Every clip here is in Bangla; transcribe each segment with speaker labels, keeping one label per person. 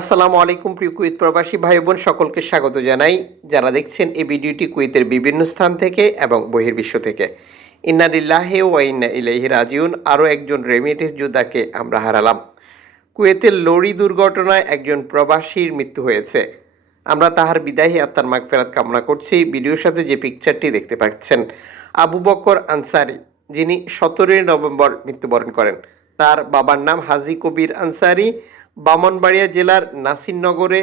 Speaker 1: আসসালামু আলাইকুম প্রিয় কুয়েত প্রবাসী ভাই বোন, সকলকে স্বাগত জানাই। যারা দেখছেন এই ভিডিওটি কুয়েতের বিভিন্ন স্থান থেকে এবং বহির্বিশ্ব থেকে। ইন্নাদিল্লাহে ওয়া ইন্না ইলাইহি রাজিউন, আরও একজন রেমিটেন্স যোদ্ধাকে আমরা হারালাম। কুয়েতের লরি দুর্ঘটনায় একজন প্রবাসীর মৃত্যু হয়েছে। আমরা তাহার বিদায়ী আত্মার মাগফেরাত কামনা করছি। ভিডিওর সাথে যে পিকচারটি দেখতে পাচ্ছেন, আবু বকর আনসারি, যিনি সতেরোই নভেম্বর মৃত্যুবরণ করেন। তার বাবার নাম হাজি কবির আনসারি। বামনবাড়িয়া জেলার নাসিরনগরে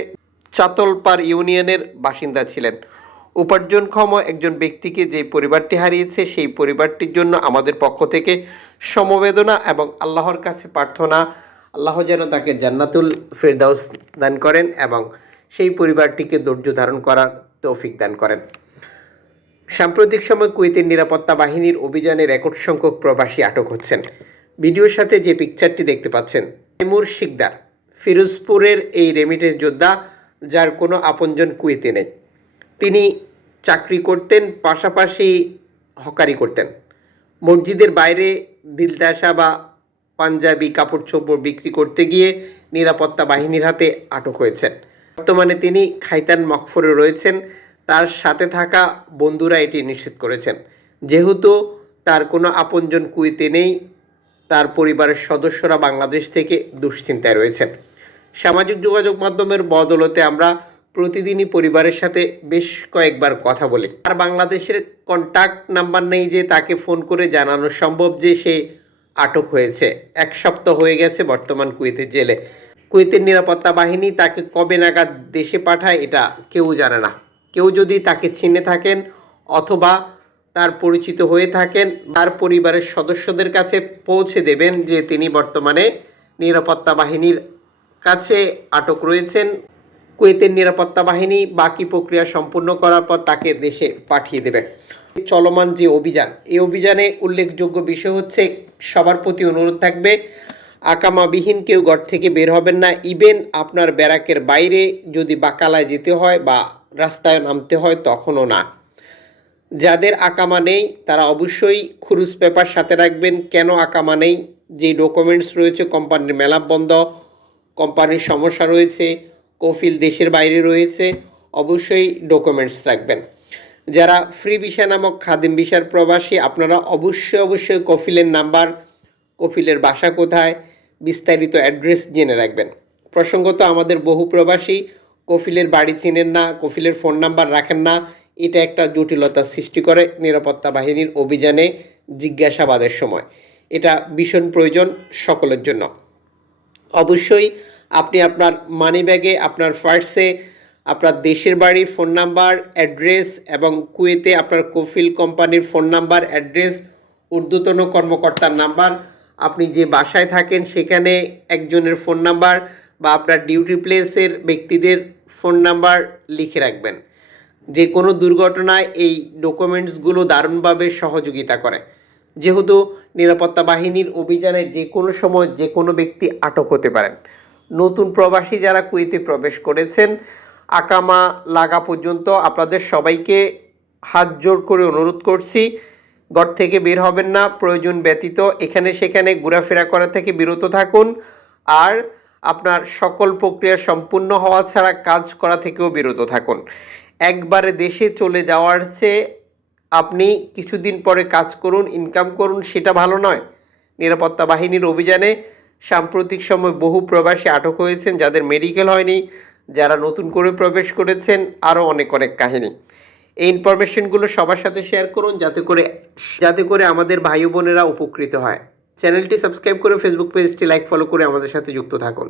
Speaker 1: চাতলপাড় ইউনিয়নের বাসিন্দা ছিলেন। উপার্জনক্ষম একজন ব্যক্তিকে যে পরিবারটি হারিয়েছে, সেই পরিবারটির জন্য আমাদের পক্ষ থেকে সমবেদনা এবং আল্লাহর কাছে প্রার্থনা। আল্লাহ যেন তাকে জান্নাতুল ফেরদাউস দান করেন এবং সেই পরিবারটিকে ধৈর্য ধারণ করার তৌফিক দান করেন। সাম্প্রতিক সময় কুয়েতের নিরাপত্তা বাহিনীর অভিযানে রেকর্ড সংখ্যক প্রবাসী আটক হচ্ছেন। ভিডিওর সাথে যে পিকচারটি দেখতে পাচ্ছেন তৈমুর শিকদার। ফিরোজপুরের এই রেমিটেন্স যোদ্ধা, যার কোনো আপনজন কুয়েতে নেই। তিনি চাকরি করতেন, পাশাপাশি হকারি করতেন। মসজিদের বাইরে দিলদাসা বা পাঞ্জাবি কাপড় চোপড় বিক্রি করতে গিয়ে নিরাপত্তা বাহিনীর হাতে আটক হয়েছেন। বর্তমানে তিনি খাইতান মকফরে রয়েছেন। তার সাথে থাকা বন্ধুরা এটি নিশ্চিত করেছেন। যেহেতু তার কোনো আপনজন কুয়েতে নেই, তার পরিবারের সদস্যরা বাংলাদেশ থেকে দুশ্চিন্তায় রয়েছেন। সামাজিক যোগাযোগ মাধ্যমের বদলতে আমরা প্রতিদিনই পরিবারের সাথে বেশ কয়েকবার কথা বলি। আর বাংলাদেশের কন্ট্যাক্ট নাম্বার নেই যে তাকে ফোন করে জানানো সম্ভব যে সে আটক হয়েছে। এক সপ্তাহ হয়ে গেছে বর্তমান কুয়েতের জেলে। কুয়েতের নিরাপত্তা বাহিনী তাকে কবে নাগাদ দেশে পাঠায় এটা কেউ জানে না। কেউ যদি তাকে চিনে থাকেন অথবা তার পরিচিত হয়ে থাকেন, তার পরিবারের সদস্যদের কাছে পৌঁছে দেবেন যে তিনি বর্তমানে নিরাপত্তা বাহিনীর কাছে আটক রয়েছেন। কুয়েতের নিরাপত্তা বাহিনী বাকি প্রক্রিয়া সম্পূর্ণ করার পর তাকে দেশে পাঠিয়ে দেবে। চলমান যে অভিযান, এই অভিযানে উল্লেখযোগ্য বিষয় হচ্ছে, সবার প্রতি অনুরোধ থাকবে, আকামাবিহীন কেউ ঘর থেকে বের হবেন না। ইভেন আপনার ব্যারাকের বাইরে যদি বাকালায় যেতে হয় বা রাস্তায় নামতে হয় তখনও না। যাদের আকামা নেই, তারা অবশ্যই খুরুজ পেপার সাথে রাখবেন। কেন আকামা নেই? যে ডকুমেন্টস রয়েছে, কোম্পানির মেলাপ বন্ধ। কোম্পানির সমস্যা রয়েছে, কফিল দেশের বাইরে রয়েছে, অবশ্যই ডকুমেন্টস রাখবেন। যারা ফ্রি ভিসা নামক খাদিম ভিসার প্রবাসী, আপনারা অবশ্যই অবশ্যই কফিলের নাম্বার, কফিলের বাসা কোথায়, বিস্তারিত অ্যাড্রেস জেনে রাখবেন। প্রসঙ্গত, আমাদের বহু প্রবাসী কফিলের বাড়ি চিনেন না, কফিলের ফোন নাম্বার রাখেন না, এটা একটা জটিলতা সৃষ্টি করে নিরাপত্তা বাহিনীর অভিযানে জিজ্ঞাসাবাদের সময়। এটা ভীষণ প্রয়োজন সকলের জন্য। অবশ্যই আপনি আপনার মানি ব্যাগে আপনার ফার্সে আপনার দেশের বাড়ির ফোন নাম্বার অ্যাড্রেস এবং কুয়েতে আপনার কফিল কোম্পানির ফোন নাম্বার অ্যাড্রেস ঊর্ধ্বতন কর্মকর্তার নাম্বার আপনি যে বাসায় থাকেন সেখানে একজনের ফোন নাম্বার বা আপনার ডিউটি প্লেসের ব্যক্তিদের ফোন নাম্বার লিখে রাখবেন। যে কোনো দুর্ঘটনায় এই ডকুমেন্টসগুলো দারুণভাবে সহযোগিতা করে। যেহেতু নিরাপত্তা বাহিনীর অভিযানে যে কোনো সময় যে কোনো ব্যক্তি আটক হতে পারেন। নতুন প্রবাসী যারা কুয়েতে প্রবেশ করেছেন, আকামা লাগা পর্যন্ত আপনাদের সবাইকে হাত জোর করে অনুরোধ করছি, ঘর থেকে বের হবেন না, প্রয়োজন ব্যতীত এখানে সেখানে ঘোরাফেরা করা থেকে বিরত থাকুন। আর আপনার সকল প্রক্রিয়া সম্পূর্ণ হওয়া ছাড়া কাজ করা থেকেও বিরত থাকুন। একবারে দেশে চলে যাওয়ার চেয়ে আপনি কিছুদিন পরে কাজ করুন ইনকাম করুন, সেটা ভালো নয়। নিরাপত্তা বাহিনীর অভিযানে সাম্প্রতিক সময় বহু প্রবাসী আটক হয়েছেন, যাদের মেডিকেল হয়নি, যারা নতুন করে প্রবেশ করেছেন, আরও অনেক অনেক কাহিনী। এই ইনফরমেশনগুলো সবার সাথে শেয়ার করুন, যাতে করে যাতে করে আমাদের ভাই বোনেরা উপকৃত হয়। চ্যানেলটি সাবস্ক্রাইব করে ফেসবুক পেজটি লাইক ফলো করে আমাদের সাথে যুক্ত থাকুন।